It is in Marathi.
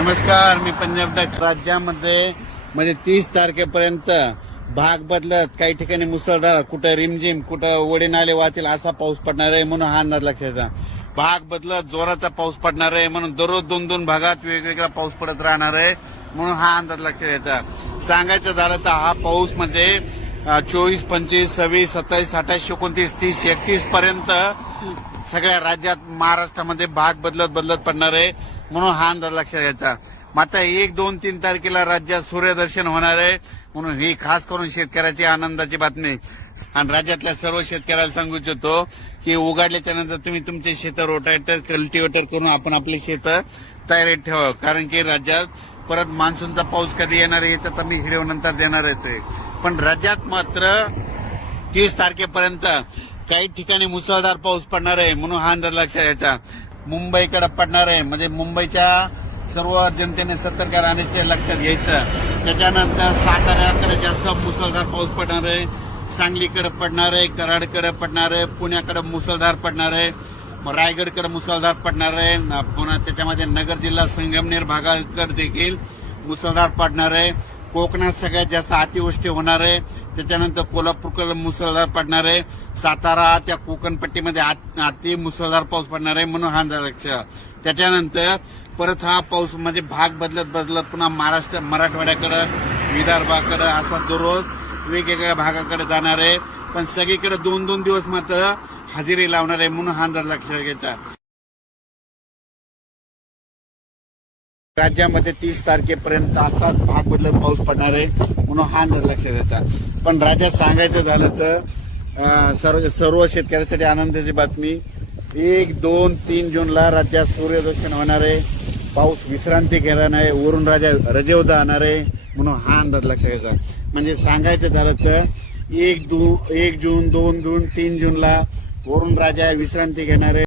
नमस्कार, मी पंजाब डक. राज्यामध्ये म्हणजे 30 तारखेपर्यंत भाग बदलत काही ठिकाणी मुसळधार, कुठं रिमझिम, कुठं वडे नाले वाहतील असा पाऊस पडणार आहे म्हणून हा अंदाज लक्षात. भाग बदलत जोराचा पाऊस पडणार आहे म्हणून दररोज 2-2 भागात वेगवेगळा पाऊस पडत राहणार आहे म्हणून हा अंदाज लक्षात यायचा. सांगायचं झालं तर हा पाऊस म्हणजे 24, 25, 26, 27, 28, 29, 30, 31 पर्यंत सगळ्या राज्यात महाराष्ट्रामध्ये भाग बदलत पडणार आहे म्हणून हा अंदाज लक्षात घ्यायचा. मात्र 1, 2, 3 तारखेला राज्यात सूर्यदर्शन होणार आहे म्हणून ही खास करून शेतकऱ्याची आनंदाची बातमी. आणि राज्यातल्या सर्व शेतकऱ्याला सांगू इच्छितो की उघडल्याच्या नंतर तुम्ही तुमचे शेतं रोटावेटर, कल्टिवेटर करून आपण आपली शेतं तयारीत ठेवा. कारण की राज्यात परत मान्सूनचा पाऊस कधी येणार आहे तर मी व्हिडिओ नंतर देणार आहे. पण राज्यात मात्र 30 तारखेपर्यंत काही ठिकाणी मुसळधार पाऊस पडणार आहे म्हणून हा अंदाज लक्षात घ्यायचा. मुंबईकडे पडणार आहे म्हणजे मुंबईच्या सर्व जनतेने सतर्क राहण्याचे लक्षात घ्यायचं. त्याच्यानंतर साताऱ्याकडे जास्त मुसळधार पाऊस पडणार आहे, सांगलीकडे पडणार आहे, कराडकडे पडणार आहे, पुण्याकडे मुसळधार पडणार आहे, रायगडकडे मुसळधार पडणार आहे, पुन्हा त्याच्यामध्ये नगर जिल्हा संगमनेर भागाकडे देखील मुसळधार पडणार आहे. कोकणात सगळ्यात जास्त अतिवृष्टी होणार आहे. त्याच्यानंतर कोल्हापूरकडे मुसळधार पडणार आहे. सातारा त्या कोकण पट्टीमध्ये अति मुसळधार पाऊस पडणार आहे म्हणून हा अंदाज लक्षात. त्याच्यानंतर परत हा पाऊस म्हणजे भाग बदलत पुन्हा मराठवाड्याकडे, विदर्भाकडे असा दररोज वेगवेगळ्या भागाकडे जाणार आहे. पण सगळीकडे 2-2 दिवस मात्र हजेरी लावणार आहे म्हणून हा अंदाज लक्षात घ्यायचा. राज्यामध्ये 30 तारखेपर्यंत असाच भाग बदलत पाऊस पडणार आहे म्हणून हा अंदाज लक्षात येतात. पण राज्यात सांगायचं झालं तर सर्व शेतकऱ्यांसाठी आनंदाची बातमी. 1, 2, 3 जूनला राज्यात सूर्यदर्शन होणार आहे, पाऊस विश्रांती घेणार आहे, वरून रजेवर जाणार आहे म्हणून हा अंदाज लक्षात घ्यायचा. म्हणजे सांगायचं झालं तर 1 जून, 2 जून, 3 जूनला वरून राजा विश्रांती घेणार आहे.